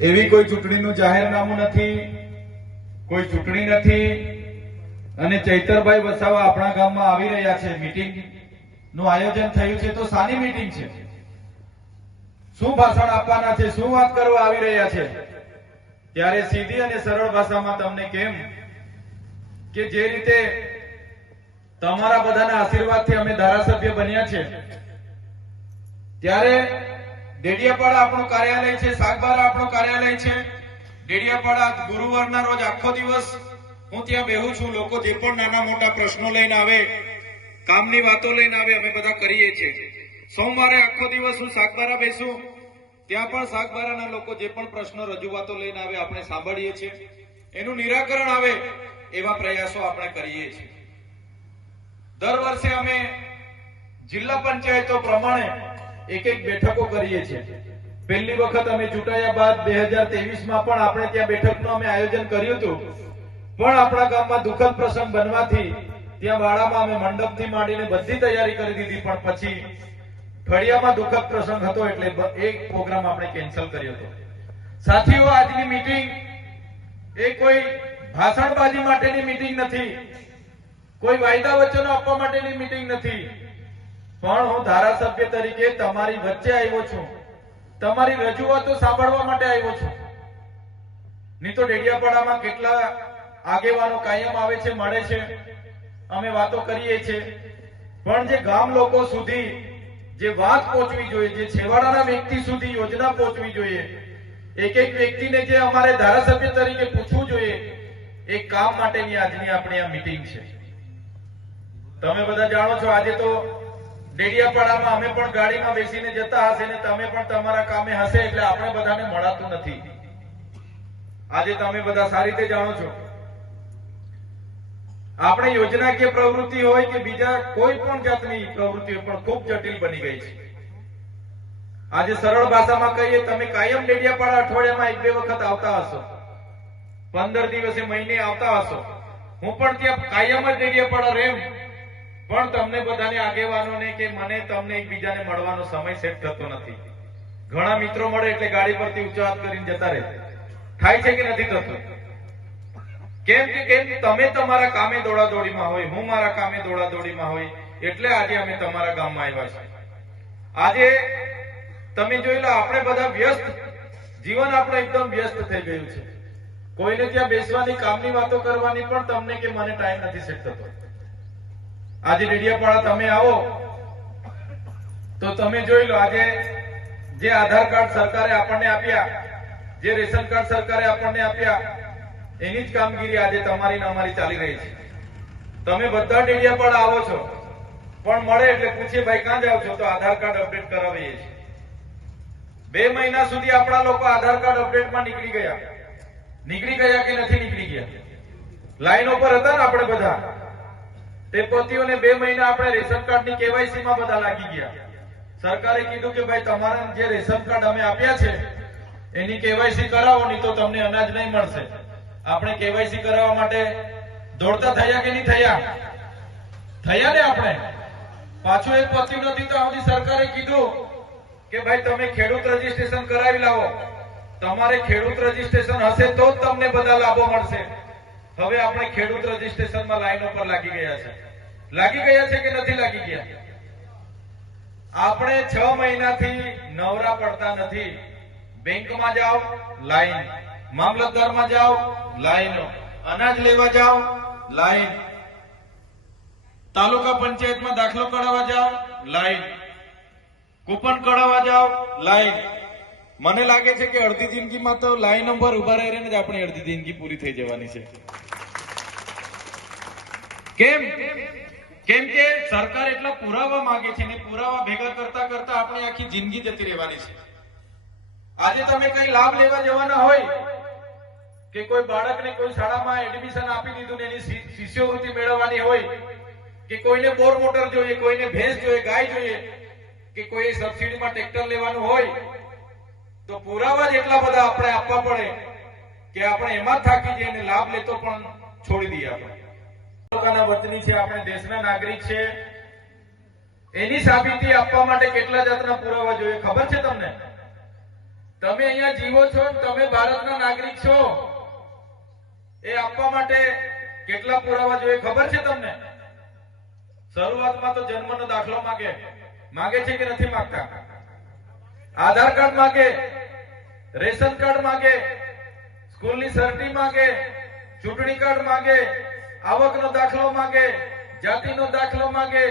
એવી કોઈ ચૂંટણીનું જાહેરનામું નથી, કોઈ ચૂંટણી નથી. અને ચૈતરભાઈ વસાવા આપણા ગામમાં આવી રહ્યા છે મીટિંગનું આયોજન થયું છે તો સાની મીટિંગ છે? શું ભાષણ આપવાના છે? શું વાત કરવા આવી રહ્યા છે? ત્યારે સીધી અને સરળ ભાષામાં તમને કેમ કે જે રીતે તમારા બધાના આશીર્વાદથી અમે ધારાસભ્ય બન્યા છે, ત્યારે ડેડિયાપાડા આપણું કાર્યાલય છે, સાગબારા આપણું કાર્યાલય છે. ડેડિયાપાડા ગુરુવારના રોજ આખો દિવસ હું ત્યાં બેહું છું, લોકો જે પણ નાના મોટા પ્રશ્નો લઈને આવે, કામની વાતો લઈને આવે, અમે બધા કરીએ છીએ. સોમવારે આખો દિવસ હું સાગબારા બેસું. ત્યાં પણ સાગબારાના લોકો જે પણ પ્રશ્નો, રજૂઆતો લઈને આવે, આપણે સાંભળીએ છીએ. એનું નિરાકરણ આવે, એવા પ્રયાસો આપણે કરીએ છીએ. દર વર્ષે અમે જિલ્લા પંચાયતો પ્રમાણે એક એક બેઠકો કરીએ છીએ. પહેલી વખત અમે ચૂંટાયા બાદ બે હજારમાં પણ આપણે ત્યાં બેઠકનું અમે આયોજન કર્યું હતું. પણ આપણા ગામમાં દુઃખદ પ્રસંગ બનવાથી ત્યાં વાડામાં અમે મંડપથી માંડીને બધી તૈયારી કરી દીધી, પણ પછી ફળિયામાં દુઃખદ પ્રસંગ હતો એટલે એક પ્રોગ્રામ આપણે કેન્સલ કર્યો હતો. સાથીઓ, આજની મીટિંગ એ કોઈ ભાષણબાજી માટેની મીટિંગ નથી. કોઈ વાયદા વચનો આપવા માટેની મીટિંગ નથી. પણ હું ધારાસભ્ય તરીકે તમારી વચ્ચે આવ્યો છું. તમારી રજૂઆતો સાંભળવા માટે આવ્યો છું. નહીં તો ડેડિયાપાડામાં કેટલા આગેવાનો કાયમ આવે છે, મળે છે. અમે વાતો કરીએ છીએ. પણ જે ગામ લોકો સુધી જે વાત પહોંચવી જોઈએ, જે છેવાડાના વ્યક્તિ સુધી યોજના પહોંચવી જોઈએ એક એક વ્યક્તિને જે અમારે ધારાસભ્ય તરીકે પૂછવું જોઈએ, એ કામ માટેની આજની આપણી આ મીટિંગ છે. તમે બધા જાણો છો, આજે તો ડેડિયાપાડામાં અમે પણ ગાડીમાં બેસીને જતા હશે ને તમે પણ તમારા કામે હશે એટલે આપણે બધાને મળાતું નથી. આજે તમે બધા સારી રીતે જાણો છો. આપણે યોજનાકીય પ્રવૃત્તિ હોય કે બીજા કોઈ પણ જાતની પ્રવૃત્તિ હોય, પણ ખૂબ જટિલ બની ગઈ છે. આજે સરળ ભાષામાં કહીએ, તમે કાયમ ડેડિયાપાડા અઠવાડિયામાં એક બે વખત આવતા હશો. પંદર દિવસે મહિને આવતા હશો. હું પણ ત્યાં કાયમ જ ડેડિયાપાડા રેમ પણ તમને બધાને આગેવાનોને કે મને તમને એકબીજાને મળવાનો સમય સેટ થતો નથી. ઘણા મિત્રો મળે એટલે ગાડી પરથી ઊંચો કરીને જતા રહે. થાય છે કે નથી થતું? કેમ કે કેમ, તમે તમારા કામે દોડાદોડીમાં હોય, હું મારા કામે દોડાદોડીમાં હોય, એટલે આજે અમે તમારા ગામમાં આવ્યા છીએ. આજે તમે જોઈ લો, આપણે બધા વ્યસ્ત. જીવન આપણે એકદમ વ્યસ્ત થઈ ગયું છે. કોઈને ત્યાં બેસવાની, કામની વાતો કરવાની પણ તમને કે મને ટાઈમ નથી સેટ થતો. આજે ડેડિયાપાડા તમે આવો, તો તમે જોઈ લો આજે જે આધાર કાર્ડ સરકારે આપણને આપ્યા, જે રેશન કાર્ડ સરકારે આપણને આપ્યા, એની જ કામગીરી આજે તમારી અમારી ચાલી રહી છે. તમે બધા ડેડિયાપાડા આવો છો, પણ મળે એટલે પૂછીએ ભાઈ ક્યાં જાવ છો, તો આધાર કાર્ડ અપડેટ કરાવીએ છીએ. બે મહિના સુધી આપણા લોકો આધાર કાર્ડ અપડેટમાં નીકળી ગયા. નીકળી ગયા કે નથી નીકળી ગયા? લાઈનો પર હતા ને આપણે બધા? તે બે મહિના આપણે રેશન કાર્ડની કેવાયસી માં બધા લાગી ગયા. સરકારે કીધું કે ભાઈ તમારા જે રેશન કાર્ડ અમે આપ્યા છે, એની કેવાયસી કરાવો, નહીં તો તમને અનાજ નહીં મળશે. આપણે કેવાયસી કરાવવા માટે દોડતા થયા કે નહીં થયા? થયા ને આપણે? પાછું એક પત્યું નથી તો સુધી સરકારે કીધું કે ભાઈ તમે ખેડૂત રજીસ્ટ્રેશન કરાવી લાવો. તમારે ખેડૂત રજીસ્ટ્રેશન હશે તો જ તમને બધા લાભો મળશે. હવે આપણે ખેડૂત રજીસ્ટ્રેશનમાં લાઈન ઉપર લાગી ગયા છે. લાગી ગયા છે કે નથી લાગી ગયા? આપણે છ મહિનાથી નવરા પડતા નથી. બેંકમાં જાઓ, લાઈન. મામલતદારમાં જાઓ, લાઈનો. અનાજ લેવા જાઓ, લાઈન. તાલુકા પંચાયતમાં દાખલો કઢાવવા જાઓ, લાઈન. કૂપન કઢાવવા જાઓ, લાઈન. મને લાગે છે કે અડધી જિંદગીમાં તો લાઈન નંબર ઊભા રહીને જ આપણી અડધી જિંદગી પૂરી થઈ જવાની છે. કેમ? કેમ કે સરકાર એટલા પુરાવા માંગે છે ને પુરાવા ભેગા કરતા કરતા આપણી આખી જિંદગી જતી રહેવાની છે. આજે તમે કઈ લાભ લેવા જવાના હોય કે કોઈ બાળકને કોઈ શાળામાં એડમિશન આપી દીધું ને એની શિષ્યવૃત્તિ મેળવવાની હોય કે કોઈને બોર મોટર જોઈએ, કોઈને ભેંસ જોઈએ, ગાય જોઈએ કે કોઈ સબસિડીમાં ટ્રેક્ટર લેવાનું હોય, તો પુરાવા જ એટલા બધા આપણે આપવા પડે કે આપણે એમાં થાકી જઈએ લાભ લેતો પણ છોડી દઈએ આપણે. તાલુકાના વતની શરૂઆતમાં તો જન્મનો દાખલો માંગે. માંગે છે કે નથી માંગતા? આધાર કાર્ડ માંગે, રેશન કાર્ડ માંગે, સ્કૂલની સર્ટી માંગે, ચૂંટણી કાર્ડ માંગે આવકનો દાખલો માંગે, જાતિનો દાખલો માંગે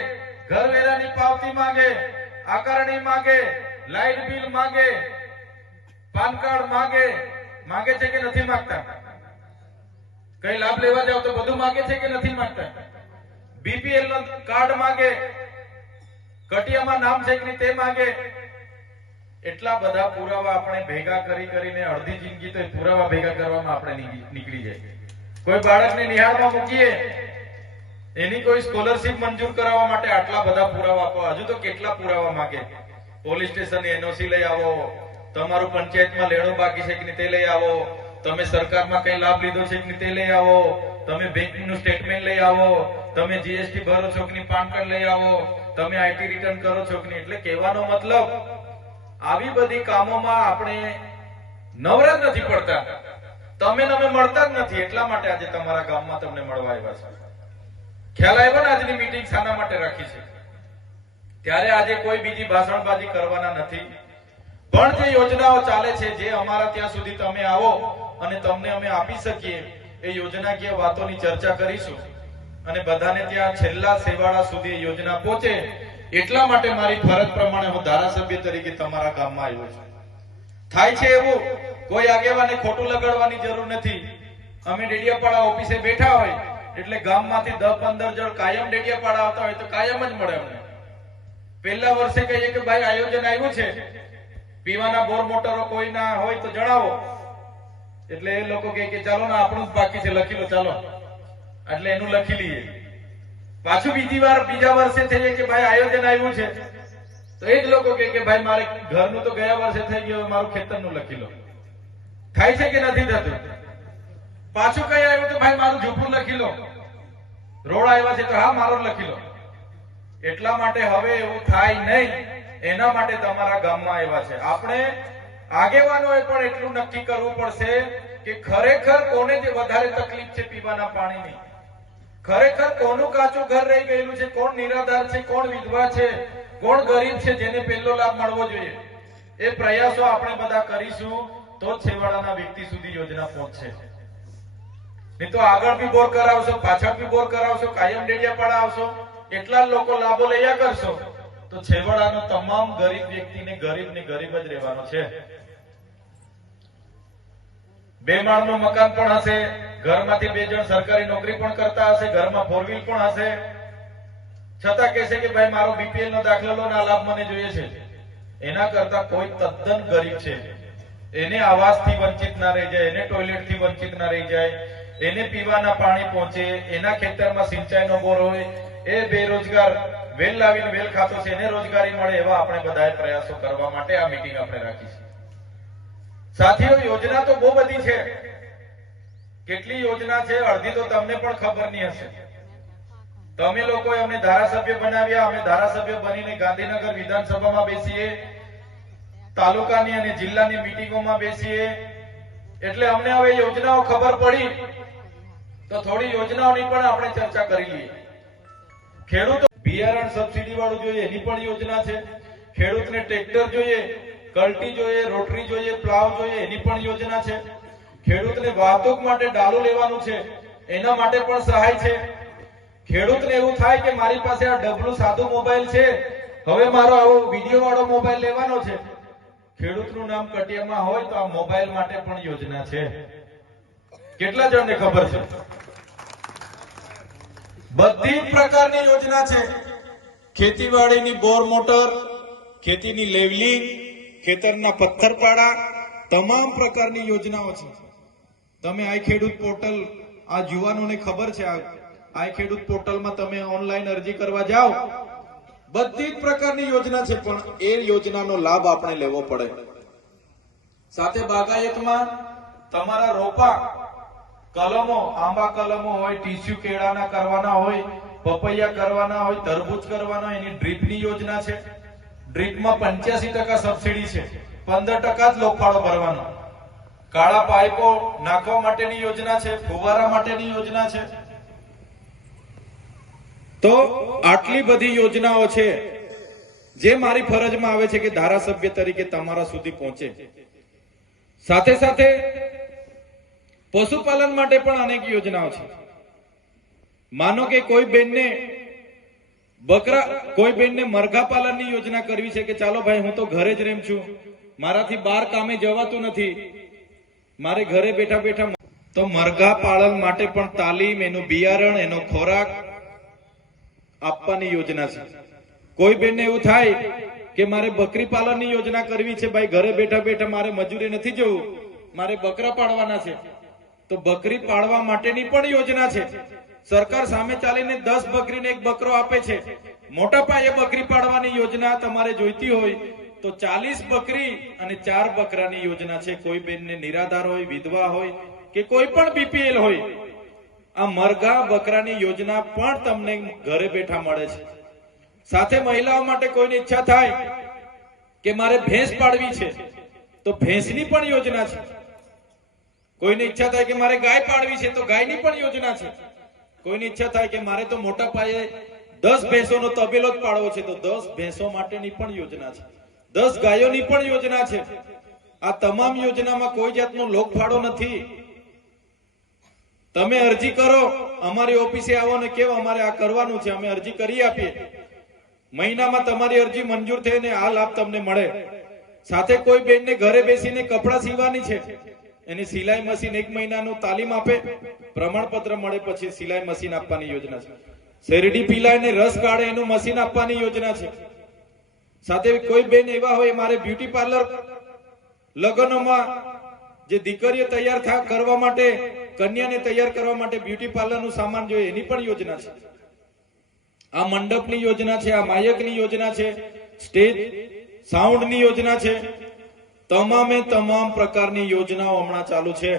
ઘર વેરાની પાવતી માંગે, આકારણી માંગે, લાઇટ બિલ માંગે, પાન કાર્ડ માંગે માંગે છે કે નથી માંગતા? કઈ લાભ લેવા જાવ તો બધું માંગે છે કે નથી માંગતા? બીપીએલ નો કાર્ડ માંગે, કટિયામાં નામ છે કે તે માંગે. એટલા બધા પુરાવા આપણે ભેગા કરી કરીને અડધી જિંદગી તો પુરાવા ભેગા કરવામાં આપણે નીકળી જાય. કોઈ બાળકને નિહાળમાં મૂકીએ, એની કોઈ સ્કોલરશીપ મંજૂર કરાવવા માટે આટલા બધા પુરાવા આપો. હજુ તો કેટલા પુરાવા માંગે? પોલીસ સ્ટેશન એનઓસી લઈ આવો, તમારું પંચાયતમાં લેણું બાકી છે કે તે લઈ આવો, તમે સરકારમાં કઈ લાભ લીધો છે કે તે લઈ આવો, તમે બેંકનું સ્ટેટમેન્ટ લઈ આવો, તમે જીએસટી ભરો છો કે પાન કાર્ડ લઈ આવો, તમે આઈટી રિટર્ન કરો છો કે એટલે કહેવાનો મતલબ, આવી બધી કામોમાં આપણે નવરા નથી પડતા. તમે અમે મળતા જ નથી. એટલા માટે આજે તમારા ગામમાં તમને મળવા આવ્યા છે. ખ્યાલ આવ્યો ને આજની મીટિંગ શાના માટે રાખી છે? ત્યારે આજે કોઈ બીજી ભાષણબાજી કરવાના નથી. પણ જે યોજનાઓ ચાલે છે, જે અમારા ત્યાં સુધી તમે આવો અને તમને અમે આપી શકીએ, એ યોજનાકીય વાતોની ચર્ચા કરીશું. અને બધાને ત્યાં છેલ્લા સેવાળા સુધી યોજના પહોંચે, એટલા માટે મારી ફરજ પ્રમાણે હું ધારાસભ્ય તરીકે તમારા ગામમાં આવ્યો છું. થાય છે એવું કોઈ આગેવાને ખોટું લગાડવાની જરૂર નથી. અમે ડેડિયાપાડા ઓફિસે બેઠા હોય, એટલે ગામમાંથી દસ પંદર જણ કાયમ ડેડિયાપાડા આવતા હોય તો કાયમ જ મળે અમને. પહેલા વર્ષે કહીએ કે ભાઈ આયોજન આવ્યું છે. પીવાના બોર મોટરો કોઈ ના હોય તો જણાવો. એટલે એ લોકો કહે કે ચાલો ને આપણું જ બાકી છે, લખી લો, ચાલો. એટલે એનું લખી લઈએ. પાછું બીજી વાર, બીજા વર્ષે થઈએ કે ભાઈ આયોજન આવ્યું છે. તો એ જ લોકો કે ભાઈ મારે ઘરનું તો ગયા વર્ષે થઈ ગયું મારું ખેતરનું લખી લો. થાય છે કે નથી થતું? પાછું કઈ આવ્યું તો ભાઈ, મારું ઝૂંપડું લખી લો. રોડ આવ્યા છે તો હા, મારો લખી લો. એટલા માટે હવે એવું થાય નહીં. એના માટે તમારા ગામમાં આવ્યા છે. આપણે આગેવાનોએ પણ એટલું નક્કી કરવું પડશે કે ખરેખર કોને જે વધારે તકલીફ છે પીવાના પાણીની? ખરેખર કોનું કાચું ઘર રહી ગયેલું છે? કોણ નિરાધાર છે? કોણ વિધવા છે? કોણ ગરીબ છે? જેને પહેલો લાભ મળવો જોઈએ. એ પ્રયાસો આપણે બધા કરીશું. તો છેવાડાના વ્યક્તિ સુધી યોજના પહોંચશે નહીં તો આગળ બી બોર કરાવશો, પાછળ બી બોર કરાવશો, કાયમ ડેડિયાપાડા આવશો, એટલા લોકો લાભો લઈયા કરશો. તો છેવાડાનો તમામ ગરીબ વ્યક્તિને ગરીબ ને ગરીબ જ રહેવાનો છે. બે માળનું મકાન પણ હશે, ઘરમાંથી બે જણ સરકારી નોકરી પણ કરતા હશે, ઘરમાં ફોર વ્હીલ પણ હશે. છતાં કહેશે કે ભાઈ, મારો બીપીએલ નો દાખલો લો ને આ લાભ મને જોઈએ છે. એના કરતા કોઈ તદ્દન ગરીબ છે. એને આવાસથી વંચિત ના રહી જાય, એને ટોયલેટથી વંચિત ના રહી જાય, એને પીવાના પાણી પહોંચે, એના ખેતરમાં સિંચાઈનો બોર હોય, એ બેરોજગાર વેલ લાવીને વેલ ખાતો છે, એને રોજગારી મળે એવા આપણે બધાએ પ્રયાસો કરવા માટે આ મીટિંગ આપણે રાખી છે. સાથીઓ, યોજના તો બહુ બધી છે. કેટલી યોજના છે અડધી તો તમને પણ ખબર નહીં હશે. તમે લોકોએ અમને ધારાસભ્ય બનાવ્યા, અમે ધારાસભ્ય બનીને ગાંધીનગર વિધાનસભામાં બેસીએ તાલુકાની અને જિલ્લાની મિટિંગોમાં બેસીએ. એટલે અમને હવે યોજનાઓ ખબર પડી, તો થોડી યોજનાઓની પણ આપણે ચર્ચા કરી લઈએ. ખેડૂતો બિયારણ સબસિડી વાળું જોઈએ, એની પણ યોજના છે. ખેડૂતને ટ્રેક્ટર જોઈએ, કલ્ટી જોઈએ, રોટરી જોઈએ, પ્લાવ જોઈએ, એની પણ યોજના છે. ખેડૂતને વાહતુક માટે ડાલુ લેવાનું છે, એના માટે પણ સહાય છે. ખેડૂતને એવું થાય કે મારી પાસે આ ડબલું સાદું મોબાઈલ છે, હવે મારો આવો વીડિયો વાળો મોબાઈલ લેવાનો છે. ખેડૂતનું નામ કટિયામાં હોય તો આ મોબાઈલ માટે પણ યોજના છે. કેટલા જણને ખબર છે? બધી પ્રકારની યોજના છે. ખેતીવાડીની બોર મોટર, ખેતીની લેવલિંગ ખેતરના પથ્થરપાડા, તમામ પ્રકારની યોજનાઓ છે. તમે આઈ ખેડૂત પોર્ટલ, આ યુવાનોને ખબર છે, આ ખેડૂત પોર્ટલમાં તમે ઓનલાઈન અરજી કરવા જાઓ બધી જ પ્રકારની યોજના છે, પણ એ યોજનાનો લાભ આપણે લેવો પડે. સાથે બાગાયતમાં તમારા રોપા, કલમો, આંબા કલમો હોય, ટીસ્યુ કેળાના કરવાના હોય, પપૈયા કરવાના હોય, તરબૂચ કરવાના હોય, એની ડ્રીપની યોજના છે. ડ્રીપમાં પંચ્યાસી ટકા સબસિડી છે. પંદર ટકા જ લોકફાળો ભરવાનો. કાળા પાઇપો નાખવા માટેની યોજના છે, ફુવારા માટેની યોજના છે. તો આટલી બધી યોજનાઓ છે જે મારી ફરજમાં આવે છે કે ધારાસભ્ય તરીકે તમારા સુધી પહોંચે. સાથે સાથે પશુપાલન માટે પણ અનેક યોજનાઓ છે. માનો કે કોઈ બેનને બકરા, કોઈ બેનને મરઘા પાલનની યોજના કરવી છે કે ચાલો ભાઈ હું તો ઘરે જ રેમ છું, મારાથી બહાર કામે જવાતું નથી, મારે ઘરે બેઠા બેઠા તો મરઘા પાલન માટે પણ તાલીમ, એનું બિયારણ, એનો ખોરાક આપવાની યોજના છે. કોઈ બેનને એવું થાય કે મારે બકરી પાલનની યોજના કરવી છે, ભાઈ ઘરે બેઠા બેઠા મારે મજૂરી નથી જવું, મારે બકરા પાડવાના છે, તો બકરી પાડવા માટેની પણ યોજના છે. સરકાર સામે ચાલીને દસ બકરીને એક બકરો આપે છે. મોટા પાયે બકરી પાડવાની યોજના તમારે જોઈતી હોય તો ચાલીસ બકરી અને ચાર બકરાની યોજના છે. કોઈ બેનને નિરાધાર હોય, વિધવા હોય કે કોઈ પણ બીપીએલ હોય આ મરઘા બકરાની યોજના પણ તમને ઘરે બેઠા મળે છે. સાથે મહિલાઓ માટે કોઈની ઈચ્છા થાય કે મારે ભેંસ પાડવી છે, તો ભેંસની પણ યોજના છે. કોઈની ઈચ્છા થાય કે મારે ગાય પાડવી છે, તો ગાયની પણ યોજના છે. કોઈની ઈચ્છા થાય કે મારે તો મોટા પાયે દસ ભેંસોનો તબેલો જ પાડવો છે, તો દસ ભેંસો માટેની પણ યોજના છે. દસ ગાયોની પણ યોજના છે. આ તમામ યોજનામાં કોઈ જાતનો લોકફાળો નથી. તમે અરજી કરો, અમારી ઓફિસે આવો ને કેવો, અમારે આ કરવાનું છે, અમે અરજી કરી આપીએ. મહિનામાં તમારી અરજી મંજૂર થઈને આ લાભ તમને મળે. સાથે કોઈ બેનને ઘરે બેસીને કપડાં સીવવાની છે. એની સિલાઈ મશીન એક મહિનાનું તાલીમ આપે, પ્રમાણપત્ર મળે પછી સિલાઈ મશીન આપવાની યોજના છે. શેરડી પીલાઈને રસ કાઢે એનું મશીન આપવાની યોજના છે. સાથે કોઈ બેન એવા હોય, મારે બ્યુટી પાર્લર લગ્નોમાં જે દીકરીઓ તૈયાર કરવા માટે કન્યાને તૈયાર કરવા માટે બ્યુટી પાર્લરનું સામાન જોઈએ, એની પણ યોજના છે. આ મંડપની યોજના છે, આ માયકની યોજના છે, સ્ટેજ સાઉન્ડની યોજના છે. તમામે તમામ પ્રકારની યોજનાઓ હમણાં ચાલુ છે.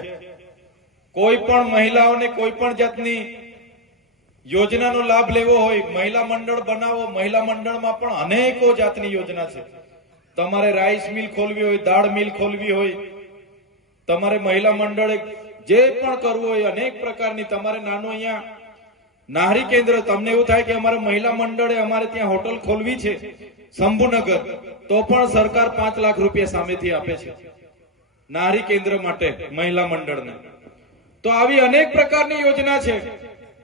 કોઈ પણ મહિલાઓને કોઈ પણ જાતની યોજનાનો લાભ લેવો હોય, મહિલા મંડળ બનાવો, મહિલા મંડળમાં પણ અનેકો જાતની યોજના છે. તમારે રાઈસ મિલ ખોલવી હોય, દાળ મિલ ખોલવી હોય, તમારે મહિલા મંડળે જે પણ કરવું હોય અનેક પ્રકારની, તમારે નાનું અહીંયા નાહરી કેન્દ્ર, તમને એવું થાય કે અમારે મહિલા મંડળે અમારે ત્યાં હોટલ ખોલવી છે, શંભુનગર, તો પણ સરકાર પાંચ લાખ રૂપિયા સામેથી આપે છે, નાહરી કેન્દ્ર માટે, મહિલા મંડળને. તો આવી અનેક પ્રકારની યોજના છે,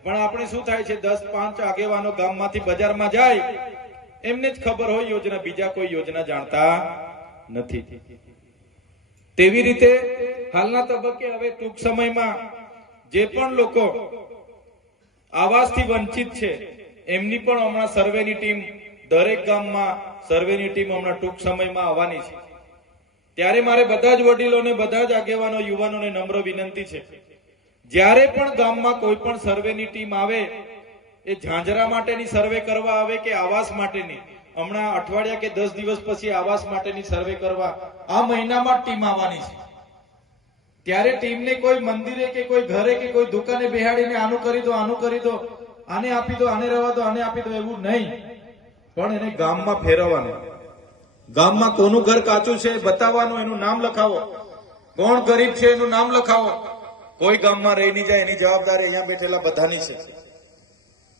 પણ આપણે શું થાય છે, દસ, પાંચ આગેવાનો ગામમાંથી બજારમાં જાય, એમને જ ખબર હોય યોજના, બીજા કોઈ યોજના જાણતા નથી. તેવી રીતે હાલના તબક્કે હવે ટૂંક સમયમાં જે પણ લોકો આવાસથી વંચિત છે, એમની પણ હમણાં સર્વેની ટીમ, દરેક ગામમાં સર્વેની ટીમ હમણાં ટૂંક સમયમાં આવવાની છે. ત્યારે મારે બધા જ વડીલોને, બધા જ આગેવાનો, યુવાનોને નમ્ર વિનંતી છે. જ્યારે પણ ગામમાં કોઈ પણ સર્વેની ટીમ આવે, એ ઝાંઝરા માટેની સર્વે કરવા આવે કે આવાસ માટેની હમણાં અઠવાડિયા કે દસ દિવસ પછી આવાસ માટેની સર્વે કરવા આ મહિનામાં ટીમ આવવાની છે. ત્યારે ટીમને કોઈ મંદિરે કે કોઈ ઘરે કે કોઈ દુકાને બેહાડીને આનું કરી દો, આનું કરી દો, આને આપી દો, આને રહેવા દો, આને આપી દો એવું નહીં. પણ એને ગામમાં ફેરવવાનું. ગામમાં કોનું ઘર કાચું છે બતાવવાનું, એનું નામ લખાવો. કોણ ગરીબ છે એનું નામ લખાવો. કોઈ ગામમાં રહી નહીં જાય, એની જવાબદારી અહીંયા બેઠેલા બધાની છે.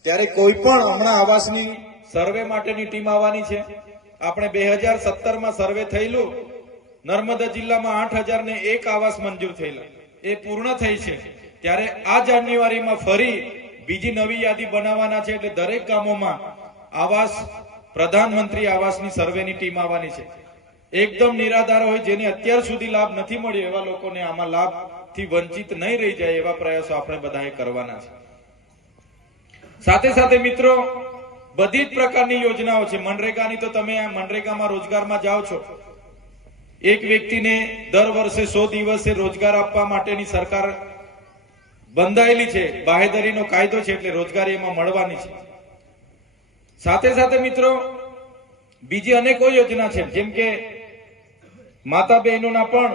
ત્યારે કોઈ પણ હમણાં આવાસની સર્વે માટેની ટીમ આવવાની છે. આપણે બે હજાર સર્વે થયેલું. નર્મદા જિલ્લામાં આઠ ને એક આવાસ મંજૂર થયેલા. એ પૂર્ણ થઈ છે. ત્યારે આ જાન્યુઆરીમાં ફરી બીજી નવી યાદી બનાવવાના છે એટલે દરેક ગામોમાં આવાસ, પ્રધાનમંત્રી આવાસની સર્વેની ટીમ આવવાની છે. એકદમ નિરાધાર હોય, જેને અત્યાર સુધી લાભ નથી મળ્યો, એવા લોકોને આમાં લાભથી વંચિત નહીં રહી જાય એવા પ્રયાસો આપણે બધાએ કરવાના છે. સાથે સાથે મિત્રો બધી જ પ્રકારની યોજનાઓ છે. મનરેગાની તો તમે આ મનરેગામાં રોજગારમાં જાઓ છો. એક વ્યક્તિને દર વર્ષે સો દિવસે રોજગાર આપવા માટેની સરકાર બંધાયેલી છે. બાહેદરીનો કાયદો છે એટલે રોજગારી એમાં મળવાની છે. સાથે સાથે મિત્રો, બીજી અનેકો યોજના છે. જેમ કે માતા બહેનોના પણ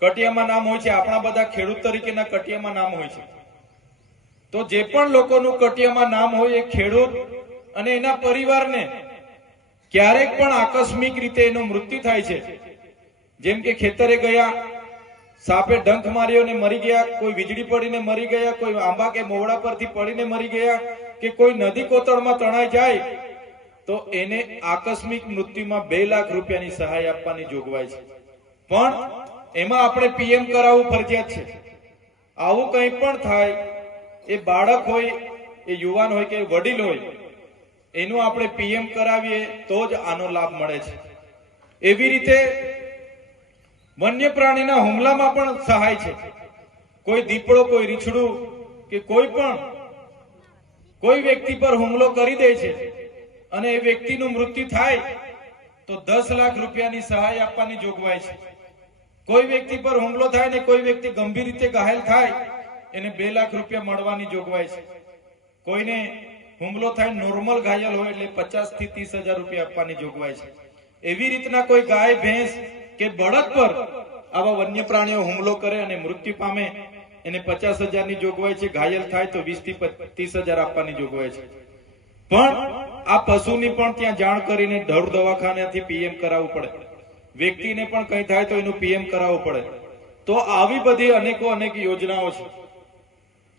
કટિયામાં નામ હોય છે. આપણા બધા ખેડૂત તરીકેના કટિયામાં નામ હોય છે. તો જે પણ લોકોનું કટિયામાં નામ હોય, એ ખેડૂત અને એના પરિવારને ક્યારેક પણ આકસ્મિક રીતે એનું મૃત્યુ થાય છે. જેમ કે ખેતરે ગયા, સાપે ડંખ માર્યો ને મરી ગયા, કોઈ વીજળી પડીને મરી ગયા, કોઈ આંબા કે મોવડા પરથી પડીને મરી ગયા કે કોઈ નદી કોતળમાં તણાઈ જાય, તો એને આકસ્મિક મૃત્યુમાં બે લાખ રૂપિયાની સહાય આપવાની જોગવાઈ છે. પણ એમાં આપણે પીએમ કરાવવું ફરજિયાત છે. આવું કંઈ પણ થાય, એ બાળક હોય, એ યુવાન હોય કે વડીલ હોય એનું આપણે પીએમ કરાવીએ તો જ આનો લાભ મળે છે. એવી રીતે વન્ય પ્રાણીના હુમલામાં પણ સહાય છે. કોઈ દીપડો, કોઈ રીછડું કે કોઈ પણ કોઈ વ્યક્તિ પર હુમલો કરી દે છે અને એ વ્યક્તિનું મૃત્યુ થાય તો દસ લાખ રૂપિયાની સહાય આપવાની જોગવાઈ છે. કોઈ વ્યક્તિ પર હુમલો થાય ને કોઈ વ્યક્તિ ગંભીર રીતે ઘાયલ થાય, એને બે લાખ રૂપિયા મળવાની જોગવાઈ છે. કોઈને હુમલો થાય નોર્મલ ઘાયલ હોય એટલે પચાસથી ત્રીસ હજાર રૂપિયા આપવાની જોગવાઈ છે. એવી રીતના કોઈ ગાય, ભેંસ કે બળદ પર આવા વન્ય પ્રાણીઓ હુમલો કરે અને મૃત્યુ પામે, એને પચાસ હજારની જોગવાઈ છે. ઘાયલ થાય તો વીસથી ત્રીસ હજાર આપવાની જોગવાઈ છે. પણ આ પશુની પણ ત્યાં જાણ કરીને ઢોર દવાખાનાથી પીએમ કરાવવું પડે. વ્યક્તિને પણ કંઈ થાય તો એનું પીએમ કરાવવું પડે. તો આવી બધી અનેકો અનેક યોજનાઓ છે.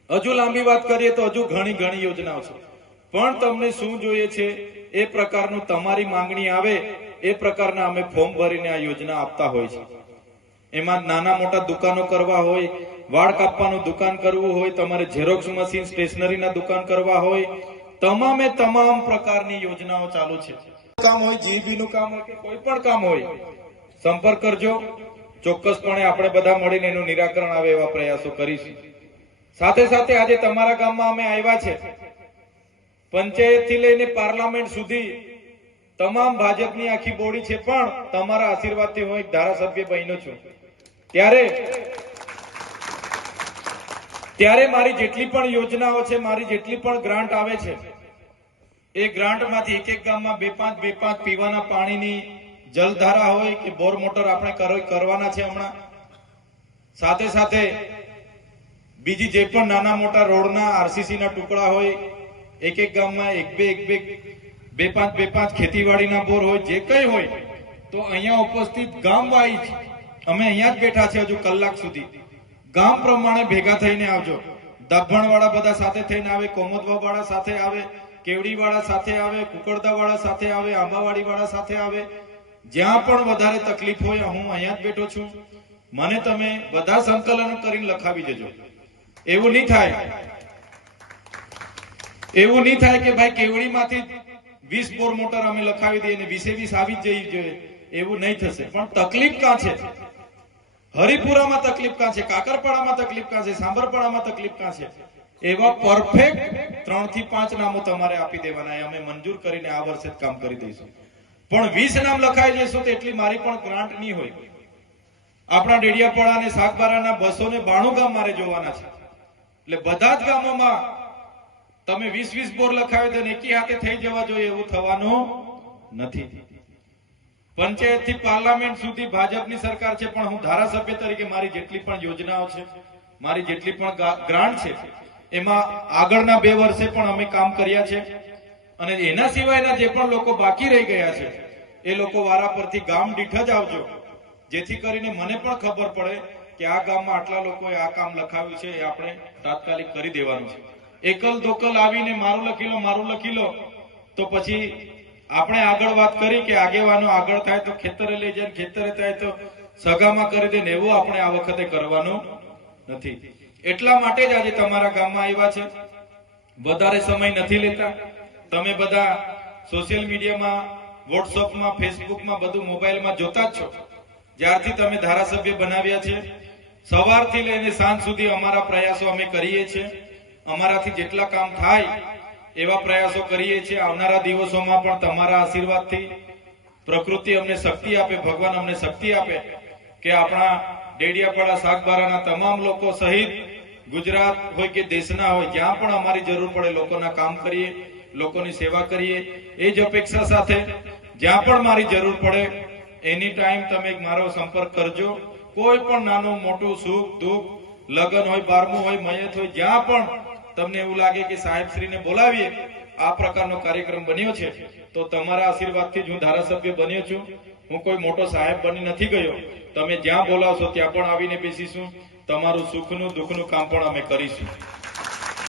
હજુ લાંબી વાત કરીએ તો હજુ ઘણી ઘણી યોજનાઓ છે. પણ તમને શું જોઈએ છે? એ પ્રકારનું તમારી માંગણી આવે, એ પ્રકારના અમે ફોર્મ ભરીને આ યોજના આપતા હોય છે. એમાં નાના મોટા દુકાનો કરવા હોય, વાળ કાપવાનું દુકાન કરવું હોય, તમારે ઝેરોક્સ મશીન સ્ટેશનરીના દુકાન કરવા હોય, તમામે તમામ પ્રકારની યોજનાઓ ચાલુ છે. કામ હોય જીબી નું કામ હોય કે કોઈ પણ કામ હોય, સંપર્ક કરજો. ચોક્કસપણે આપણે બધા મળીને એનું નિરાકરણ આવે એવા પ્રયાસો કરીશું. સાથે સાથે આજે તમારા ગામમાં અમે આવ્યા છે. પંચાયતથી લઈને પાર્લામેન્ટ સુધી તમામ ભાજપની આખી બોડી છે, પણ તમારા આશીર્વાદથી હું એક ધારાસભ્ય બન્યો છું. ત્યારે ત્યારે મારી જેટલી પણ યોજનાઓ છે, મારી જેટલી પણ ગ્રાન્ટ આવે છે, એ ગ્રાન્ટમાંથી એક એક ગામમાં બે પાંચ બે પાંચ પીવાના પાણીની જલધારા હોય કે બોર મોટર આપણે કરો- કરવાના છે હમણાં. સાથે સાથે બીજી જે પણ નાના મોટા રોડના આરસીસી ના ટુકડા હોય એક એક ગામમાં એક બે એક બે બે પાંચ બે પાંચ ખેતીવાડીના બોર હોય, જે કંઈ હોય, તો અહીંયા ઉપસ્થિત ગામ વાઇઝ અમે અહીંયા જ બેઠા છે હજુ કલાક સુધી. ગામ પ્રમાણે ભેગા થઈને આવજો. દભણ વાળા બધા સાથે થઈને આવે કોમોદવા વાળા સાથે આવે કેવડી વાળા સાથે આવે કુકડદા વાળા સાથે આવે આંબાવાડી વાળા સાથે આવે. જ્યાં પણ વધારે તકલીફ હોય, હું અહીંયા જ બેઠો છું. મને તમે બધા સંકલન કરીને લખાવી દેજો. એવું નહીં થાય. એવું નહીં થાય કે ભાઈ કેવડીમાંથી વીસ બોર મોટર અમે લખાવી દઈએ અને વીસે વીસ આવી જઈ જોઈએ એવું નહીં થશે. પણ તકલીફ કાં છે? હરિપુરામાં તકલીફ કાં છે? કાકરપાડામાં તકલીફ કાં છે? સાંબરપાડામાં તકલીફ કાં છે? એવા પરફેક્ટ ત્રણથી પાંચ નામો તમારે આપી દેવાના. અમે મંજૂર કરીને આ વર્ષે જ કામ કરી દઈશું. પણ વીસ નામ લખાઈ જઈશું તો એટલી મારી પણ ગ્રાન્ટ નહીં હોય. આપણા ડેડિયાપાડા અને સાગબારાના બસો ને બાણું ગામ મારે જોવાના છે. એટલે બધા જ ગામોમાં તમે વીસ વીસ બોર લખાવી દો એકી હાથે થઈ જવા જોઈએ એવું થવાનું નથી. પંચાયતથી પાર્લામેન્ટ સુધી ભાજપની સરકાર છે, પણ હું ધારાસભ્ય તરીકે મારી જેટલી પણ યોજનાઓ છે, મારી જેટલી પણ ગ્રાન્ટ છે, એમાં આગળના બે વર્ષે પણ અમે કામ કર્યા છે. અને એના સિવાયના જે પણ લોકો બાકી રહી ગયા છે, એ લોકો વારા પરથી ગામ દીઠ જ આવજો. જેથી કરીને મને પણ ખબર પડે કે આ ગામમાં આટલા લોકોએ આ કામ લખાવ્યું છે, એ આપણે તાત્કાલિક કરી દેવાનું છે. એકલ દોકલ આવીને મારું લખી લો, મારું લખી લો. તો પછી આપણે આગળ વાત કરી કે આગેવાનો આગળ થાય તો ખેતરે લઈ જાય, ખેતરે થાય તો સગામાં કરી દે ને એવું આપણે આ વખતે કરવાનું નથી. એટલા માટે જ આજે તમારા ગામમાં આવ્યા છે. વધારે સમય નથી લેતા. તમે બધા સોશિયલ મીડિયામાં, વોટ્સઅપમાં, ફેસબુકમાં બધું મોબાઈલમાં જોતા જ છો. જ્યારથી તમે ધારાસભ્ય બનાવ્યા છે. સવારથી લઈને સાંજ સુધી અમારા પ્રયાસો અમે કરીએ છીએ. અમારાથી જેટલા કામ થાય એવા પ્રયાસો કરીએ છીએ. આવનારા દિવસોમાં પણ તમારા આશીર્વાદથી પ્રકૃતિ અમને શક્તિ આપે, ભગવાન અમને શક્તિ આપે કે આપણા ડેડિયાપાડા શાકબારાના તમામ લોકો સહિત ગુજરાત હોય કે દેશના હોય, જ્યાં પણ અમારી જરૂર પડે લોકોના કામ કરીએ, લોકોની સેવા કરીએ, એ જ અપેક્ષા સાથે જ્યાં પણ મારી જરૂર પડે, એની ટાઈમ તમે મારો સંપર્ક કરજો. કોઈ પણ નાનું મોટું સુખ દુઃખ, લગ્ન હોય, બારમું હોય, મયત હોય, જ્યાં પણ તમને એવું લાગે કે સાહેબશ્રીને બોલાવીએ, આ પ્રકારનો કાર્યક્રમ બન્યો છે, તો તમારા આશીર્વાદથી જ હું ધારાસભ્ય બન્યો છું. હું કોઈ મોટો સાહેબ બની નથી ગયો. તમે જ્યાં બોલાવશો ત્યાં પણ આવીને બેસીશું. તમારું સુખનું દુઃખનું કામ પણ અમે કરીશું.